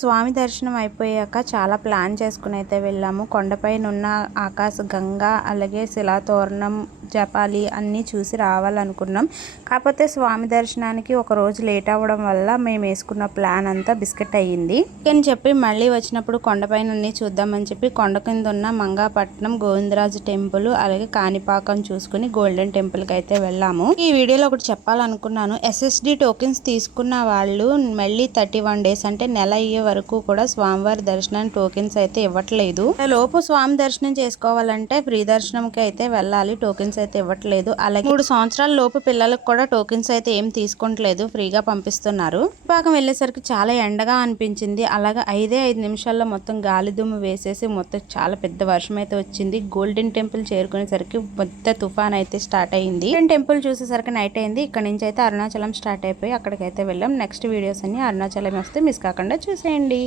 స్వామి దర్శనం అయిపోయాక చాలా ప్లాన్ చేసుకుని అయితే వెళ్ళాము. కొండపైన ఉన్న ఆకాశ గంగా అలాగే శిలాతోరణం జపాలి అన్నీ చూసి రావాలనుకున్నాం. కాకపోతే స్వామి దర్శనానికి ఒక రోజు లేట్ అవ్వడం వల్ల మేము వేసుకున్న ప్లాన్ అంతా బిస్కెట్ అయ్యింది అని చెప్పి మళ్ళీ వచ్చినప్పుడు కొండపైన అన్నీ చూద్దామని చెప్పి కొండ కింద ఉన్న మంగాపట్నం గోవిందరాజు టెంపుల్ అలాగే కాణిపాకం చూసుకుని గోల్డెన్ టెంపుల్కి అయితే వెళ్ళాము. ఈ వీడియోలో ఒకటి చెప్పాలనుకున్నాను. SSD టోకెన్స్ తీసుకున్న వాళ్ళు మళ్ళీ 31 days అంటే నెల అయ్యే వరకు కూడా స్వామివారి దర్శనానికి టోకెన్స్ అయితే ఇవ్వట్లేదు. లోపు స్వామి దర్శనం చేసుకోవాలంటే ఫ్రీ దర్శనంకి అయితే వెళ్ళాలి. టోకెన్స్ అయితే ఇవ్వట్లేదు. అలాగే 3 సంవత్సరాల లోపు పిల్లలకు కూడా టోకెన్స్ అయితే ఏం తీసుకోవట్లేదు, ఫ్రీగా పంపిస్తున్నారు. పాకం వెళ్ళేసరికి చాలా ఎండగా అనిపించింది. అలాగే 5 నిమిషాల్లో మొత్తం గాలి దుమ్ము వేసేసి మొత్తం చాలా పెద్ద వర్షం అయితే వచ్చింది. గోల్డెన్ టెంపుల్ చేరుకునేసరికి పెద్ద తుఫాన్ అయితే స్టార్ట్ అయింది. గోల్డెన్ టెంపుల్ చూసేసరికి నైట్ అయింది. ఇక్కడ నుంచి అయితే అరుణాచలం స్టార్ట్ అయిపోయి అక్కడికైతే వెళ్ళాం. నెక్స్ట్ వీడియోస్ అన్ని అరుణాచలం వస్తే మిస్ కాకుండా చూసేయండి.